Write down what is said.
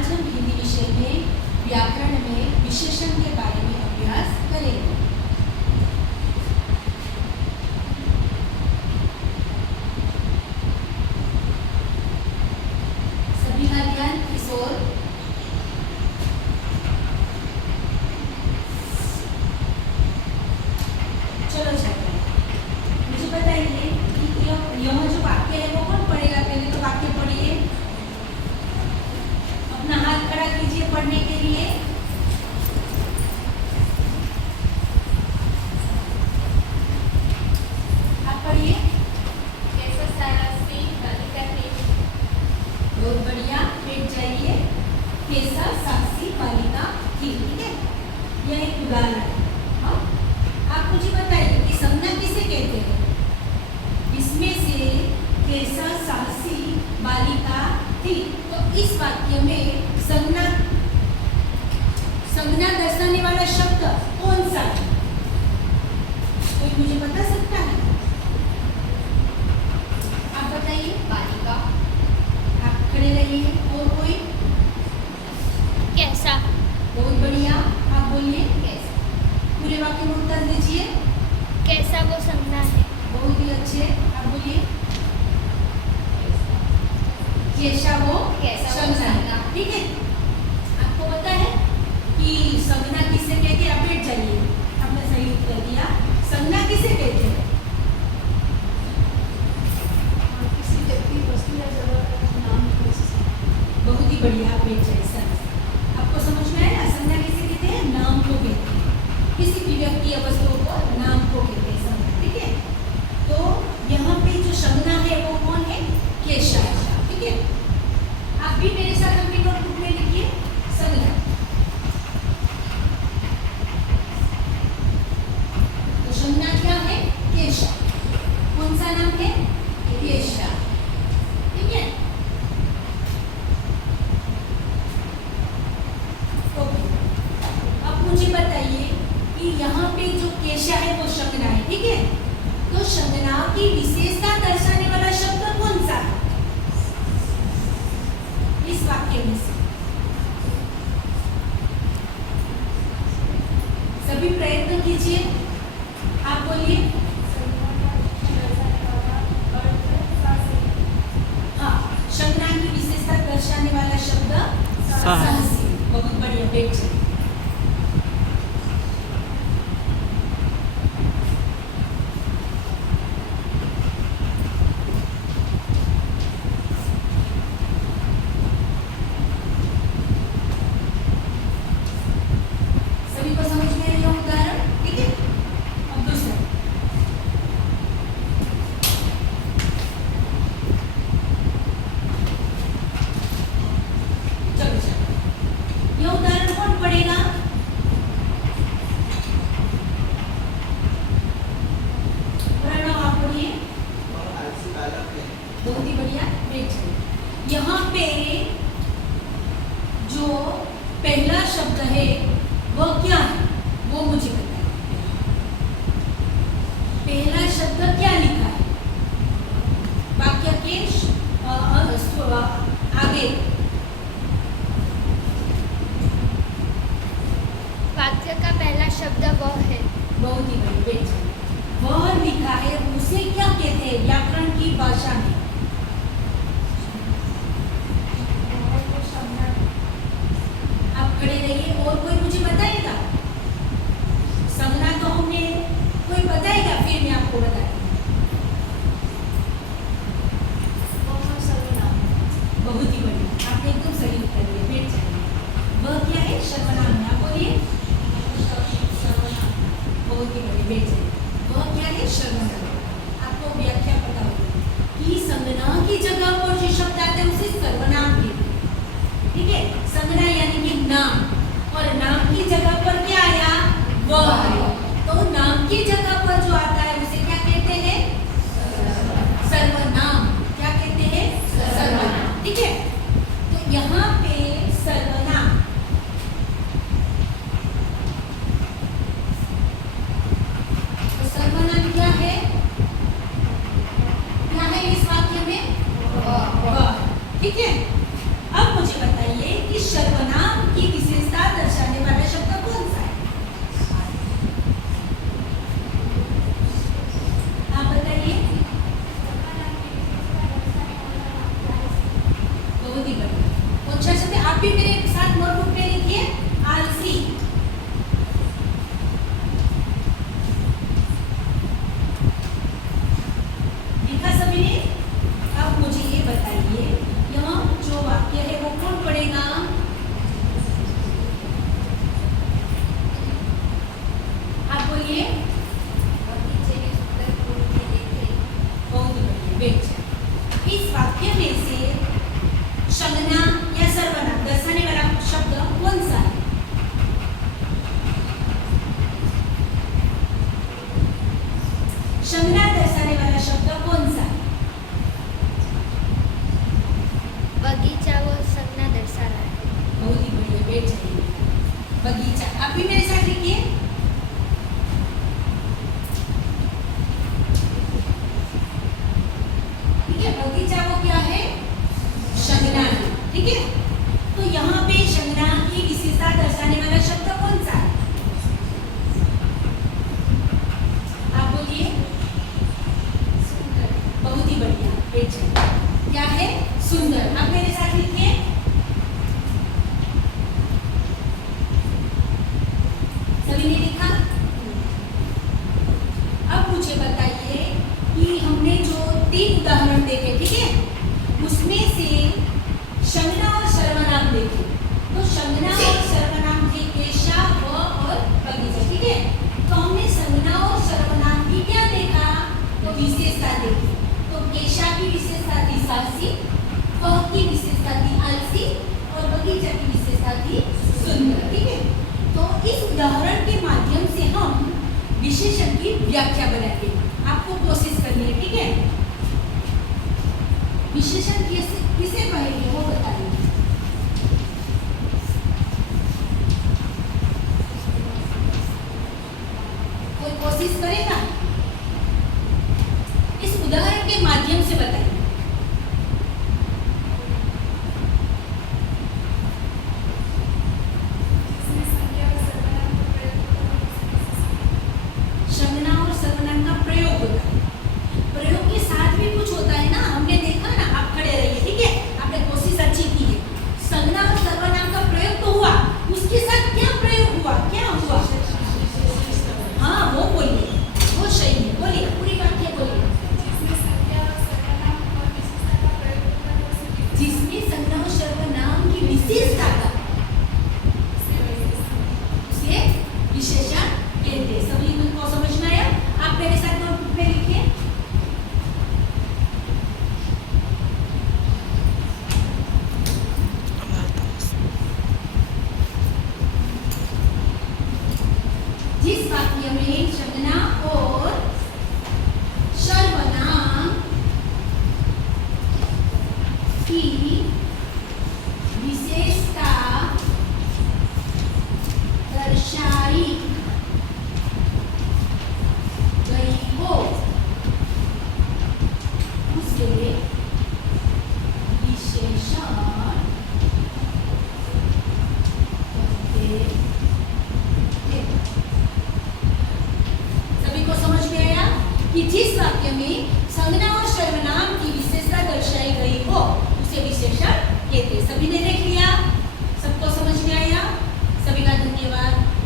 आज हम हिंदी विषय में व्याकरण में विशेषण के बारे में अभ्यास करेंगे। सभी का ध्यान इस ओर। चलो छात्रों, मुझे बताइए कि यह जो वाक्य है वो कौन पढ़ेगा? पहले तो वाक्य पढ़िए, अपना हाथ खड़ा कीजिए पढ़ने के लिए। आप पढ़िए। कैसा सारा सी बालिका थी। बहुत बढ़िया, बैठ जाइए। कैसा साहसी बालिका थी। ठीक है, यह एक उदाहरण है। हाँ? आप मुझे बताइए कि संज्ञा किसे कहते हैं? इसमें से कैसा साहसी बालिका थी, तो इस वाक्य में संज्ञा दर्शाने वाला शब्द कौन सा है? कोई मुझे बता सकता है? आप बताइए। बालिका। आप खड़े रहिए। और कोई? कैसा। बहुत बढ़िया, आप बोलिए। कैसा। पूरे वाक्य में उत्तर दीजिए। कैसा वो संज्ञा है। बहुत ही अच्छे, आप बोलिए। कैसा वो संज्ञा। ठीक है, आपको पता है कि संज्ञा किसे कहते हैं? आप बैठ जाइए। आपने सही उत्तर दिया। संज्ञा किसे कहते हैं? किसी व्यक्ति, वस्तु या जगह का नाम बहुत ही बढ़िया, आप बैठ जाइए। सर, आपको समझ में आया संज्ञा किसे कहते हैं? नाम को कहते हैं। किसी भी व्यक्ति या वस्तु को नाम को कहते हैं संज्ञा। ठीक है, तो यहाँ पे जो संज्ञा है वो कौन है? केशा। ठीक है, आप भी मेरे साथ अपनी नोटबुक में लिखिए संज्ञा। तो संज्ञा क्या है? केशा। कौन सा नाम है? केशा। ठीक है, ओके। अब मुझे बताइए कि यहाँ पे जो केशा है वो संज्ञा है। ठीक है, तो संज्ञा की विशेषता दर्शाने वाला शब्द कौन सा है इस वाक्य में से? सभी प्रयत्न कीजिए, आप बोलिए। हाँ, संज्ञा की विशेषता दर्शाने वाला शब्द साहसी। बहुत बढ़िया, बैठ जाइए। सभी को समझ में आया उदाहरण? ठीक है, अब दूसरा। चलो चलो, यह उदाहरण कौन पढ़ेगा? प्रणव, आप पढ़िए। बहुत ही बढ़िया, बैठ जाइए। यहाँ पे जो पहला शब्द है वह क्या है वो मुझे बताइए। पहला शब्द क्या लिखा है वाक्य के आगे? वाक्य का पहला शब्द वह है। बहुत ही बढ़िया, बैठ जाइए। वह लिखा है, उसे क्या कहते हैं व्याकरण की भाषा में? आप खड़े रहिए। और कोई मुझे बताएगा? संज्ञा तो हमने, कोई बताएगा? फिर मैं आपको बताती हूँ। बहुत ही बढ़िया, आपने एकदम सही उत्तर दिया। बैठ जाइए। वह क्या है? सर्वनाम है। आप बोलिए। बहुत ही बढ़िया, बैठ जाइए। वह क्या है? सर्वनाम। आपको व्याख्या पता होगी कि संज्ञा की जगह पर जो शब्द आते हैं उसे सर्वनाम कहते हैं। ठीक है, संज्ञा यानी कि नाम, और नाम की जगह पर क्या आया? वह आया। तो नाम की जगह पर जो आता है उसे क्या कहते हैं? सर्वनाम। क्या कहते हैं? सर्वनाम। ठीक है, तो यहाँ पे सर्वनाम, तो सर्वनाम क्या है? क्या है इस वाक्य में? वह। ठीक है, अब मुझे बताइए कि बहुत ही बढ़िया। कौन सा शब्द है? आप भी मेरे साथ नोटबुक पे लिखिए, आलसी। लिखा सभी ने? अब मुझे ये बताइए, यहाँ जो वाक्य है वो कौन पढ़ेगा? आप बोलिए। बगीचे में सुंदर फूल खिले थे। बहुत ही बढ़िया, बेच। इस वाक्य में से संज्ञा या सर्वनाम दर्शाने वाला शब्द कौन सा है? संज्ञा दर्शाने वाला शब्द कौन सा है? बगीचा वो संज्ञा दर्शा रहा है। बहुत ही बढ़िया, बैठ जाइए। बगीचा, आप भी मेरे साथ लिखिए। ठीक है, बगीचा वो क्या है? संज्ञा है। ठीक है, तो यहाँ पे संज्ञा की विशेषता दर्शाने वाला शब्द कौन सा है? आप बोलिए। सुंदर। बहुत ही बढ़िया, बैठ जाइए। क्या है? सुंदर। अब मेरे साथ लिखिए। सभी ने लिखा? अब मुझे बताइए कि हमने जो 3 उदाहरण देखे, ठीक है, उसमें से संज्ञा और सर्वनाम देखे। तो संज्ञा और सर्वनाम थे केशा, व और बगीचा। ठीक है, तो हमने संज्ञा और सर्वनाम की क्या देखा? तो विशेषता देखी। तो केशा की विशेषता थी साहसी, वह की विशेषता थी आलसी और बगीचा की विशेषता थी सुंदर। ठीक है, तो इस उदाहरण के माध्यम से हम विशेषण की व्याख्या बनाएंगे। आपको कोशिश करनी है, ठीक है? विशेषण किसे कहेंगे वो बताइए। कोई कोशिश करेगा? इस उदाहरण के माध्यम से बताइए। संज्ञा और सर्वनाम का प्रयोग होता है। प्रयोग के साथ भी कुछ होता है ना, हमने देखा ना। आप खड़े रहिए, ठीक है? आपने कोशिश अच्छी की है। संज्ञा और सर्वनाम का प्रयोग तो हुआ, उसके साथ क्या प्रयोग हुआ? क्या हुआ? हाँ, वो बोलिए, वो सही है। बोलिए, पूरी वाक्य बोलिए। जिसमें संज्ञा और सर्वनाम की विशेषता